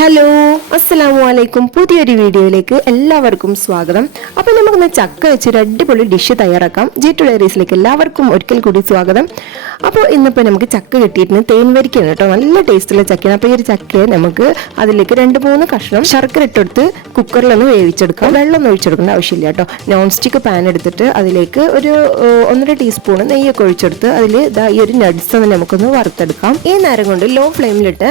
Hello അസ്സലാമു അലൈക്കും പുതിയൊരു വീഡിയോയിലേക്ക് എല്ലാവർക്കും സ്വാഗതം. അപ്പോൾ നമുക്കിന്ന് ചക്ക വെച്ചൊരു അടിപൊളി ഡിഷ് തയ്യാറാക്കാം. ജി ടു ഡയറീസിലേക്ക് എല്ലാവർക്കും ഒരിക്കൽ കൂടി സ്വാഗതം. അപ്പോൾ ഇന്നിപ്പോൾ നമുക്ക് ചക്ക കിട്ടിയിട്ട് തേൻ വരിക്കാണ് കേട്ടോ. നല്ല ടേസ്റ്റുള്ള ചക്കയാണ്. അപ്പോൾ ഈ ഒരു ചക്കയെ നമുക്ക് അതിലേക്ക് രണ്ട് മൂന്ന് കഷ്ണം ശർക്കര ഇട്ടെടുത്ത് കുക്കറിലൊന്ന് വേവിച്ചെടുക്കാം. വെള്ളം ഒഴിച്ചെടുക്കേണ്ട ആവശ്യമില്ല കേട്ടോ. നോൺ സ്റ്റിക്ക് പാൻ എടുത്തിട്ട് അതിലേക്ക് ഒരു ഒന്നര ടീസ്പൂൺ നെയ്യൊക്കെ ഒഴിച്ചെടുത്ത് അതിൽ ഈ ഒരു നട്സ് ഒന്ന് നമുക്കൊന്ന് വറുത്തെടുക്കാം. ഈ നേരം കൊണ്ട് ലോ ഫ്ലെയിമിലിട്ട്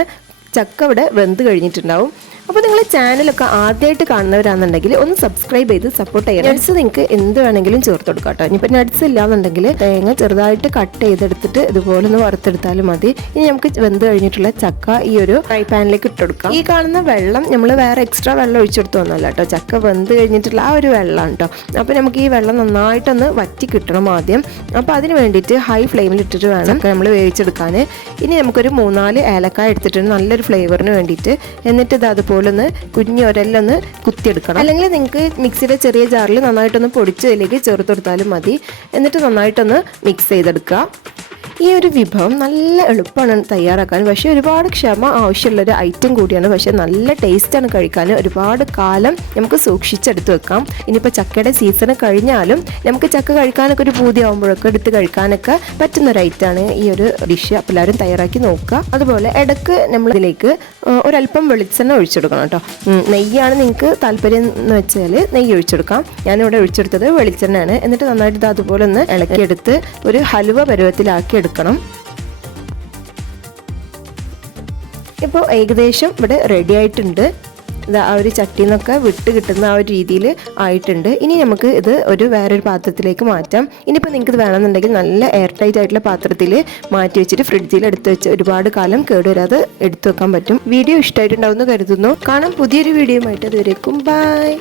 ചക്ക ഇവിടെ വെന്ത് കഴിഞ്ഞിട്ടുണ്ടാവും. അപ്പോൾ നിങ്ങൾ ചാനലൊക്കെ ആദ്യമായിട്ട് കാണുന്നവരാണെന്നുണ്ടെങ്കിൽ ഒന്ന് സബ്സ്ക്രൈബ് ചെയ്ത് സപ്പോർട്ട് ചെയ്യണം നട്സ് നിങ്ങൾക്ക് എന്ത് വേണമെങ്കിലും ചേർത്ത് കൊടുക്കാം കേട്ടോ. ഇനിയിപ്പോൾ നട്സ് ഇല്ലാന്നുണ്ടെങ്കിൽ തേങ്ങ ചെറുതായിട്ട് കട്ട് ചെയ്തെടുത്തിട്ട് ഇതുപോലെ ഒന്ന് വറുത്തെടുത്താലും മതി. ഇനി നമുക്ക് വെന്ത് കഴിഞ്ഞിട്ടുള്ള ചക്ക ഈ ഒരു ഫ്രൈ പാനിലേക്ക് ഇട്ടെടുക്കാം ഈ കാണുന്ന വെള്ളം നമ്മൾ വേറെ എക്സ്ട്രാ വെള്ളം ഒഴിച്ചെടുത്തു വന്നല്ല കേട്ടോ. ചക്ക വെന്ത് കഴിഞ്ഞിട്ടുള്ള ആ ഒരു വെള്ളമാണ് കേട്ടോ. അപ്പോൾ നമുക്ക് ഈ വെള്ളം നന്നായിട്ടൊന്ന് വറ്റി കിട്ടണം ആദ്യം. അപ്പോൾ അതിന് വേണ്ടിയിട്ട് ഹൈ ഫ്ലെയിമിൽ ഇട്ടിട്ട് വേണം നമ്മൾ വേവിച്ചെടുക്കാൻ ഇനി നമുക്കൊരു മൂന്നാൽ ഏലക്കായ എടുത്തിട്ടുണ്ട് നല്ലൊരു ഫ്ലേവറിന് വേണ്ടിയിട്ട് എന്നിട്ട് ഇത് അതുപോലെ ഒന്ന് കുഞ്ഞി ഒരല്ലൊന്ന് കുത്തിയെടുക്കണം. അല്ലെങ്കിൽ നിങ്ങൾക്ക് മിക്സിയുടെ ചെറിയ ജാറിൽ നന്നായിട്ടൊന്ന് പൊടിച്ച് അതിലേക്ക് ചേർത്ത് കൊടുത്താലും മതി. എന്നിട്ട് നന്നായിട്ടൊന്ന് മിക്സ് ചെയ്തെടുക്കുക. ഈ ഒരു വിഭവം നല്ല എളുപ്പമാണ് തയ്യാറാക്കാൻ. പക്ഷേ ഒരുപാട് ക്ഷമ ആവശ്യമുള്ള ഒരു ഐറ്റം കൂടിയാണ്. പക്ഷേ നല്ല ടേസ്റ്റാണ് കഴിക്കാൻ. ഒരുപാട് കാലം നമുക്ക് സൂക്ഷിച്ചെടുത്ത് വെക്കാം. ഇനിയിപ്പോൾ ചക്കയുടെ സീസൺ കഴിഞ്ഞാലും നമുക്ക് ചക്ക കഴിക്കാനൊക്കെ ഒരു പൂതിയാവുമ്പോഴൊക്കെ എടുത്ത് കഴിക്കാനൊക്കെ പറ്റുന്ന ഒരു ഐറ്റമാണ് ഈ ഒരു ഡിഷ് അപ്പോൾ എല്ലാവരും തയ്യാറാക്കി നോക്കുക. അതുപോലെ ഇടയ്ക്ക് ആ, ഒരല്പം വെളിച്ചെണ്ണ ഒഴിച്ചെടുക്കണം കേട്ടോ. നെയ്യാണ് നിങ്ങൾക്ക് താല്പര്യം എന്ന് വെച്ചാൽ നെയ്യ് ഒഴിച്ചെടുക്കാം. ഞാനിവിടെ ഒഴിച്ചെടുത്തത് വെളിച്ചെണ്ണയാണ്. എന്നിട്ട് നന്നായിട്ട് അതുപോലെ ഒന്ന് ഇളക്കിയെടുത്ത് ഒരു ഹലുവ പരുവത്തിലാക്കി എടുക്കണം. ഇപ്പോൾ ഏകദേശം ഇവിടെ റെഡി ആയിട്ടുണ്ട്. ഇത് ആ ഒരു ചട്ടിയിൽ നിന്നൊക്കെ വിട്ട് കിട്ടുന്ന ആ ഒരു രീതിയിൽ ആയിട്ടുണ്ട്. ഇനി നമുക്ക് ഇത് ഒരു വേറൊരു പാത്രത്തിലേക്ക് മാറ്റാം. ഇനിയിപ്പോൾ നിങ്ങൾക്ക് ഇത് വേണമെന്നുണ്ടെങ്കിൽ നല്ല എയർ ടൈറ്റ് ആയിട്ടുള്ള പാത്രത്തിൽ മാറ്റി വെച്ചിട്ട് ഫ്രിഡ്ജിൽ എടുത്ത് വെച്ച് ഒരുപാട് കാലം കേടുവരാതെ എടുത്തു വെക്കാൻ പറ്റും. വീഡിയോ ഇഷ്ടമായിട്ടുണ്ടാവുമെന്ന് കരുതുന്നു. കാണാം പുതിയൊരു വീഡിയോ ആയിട്ട്. അതുവരേക്കും ബൈ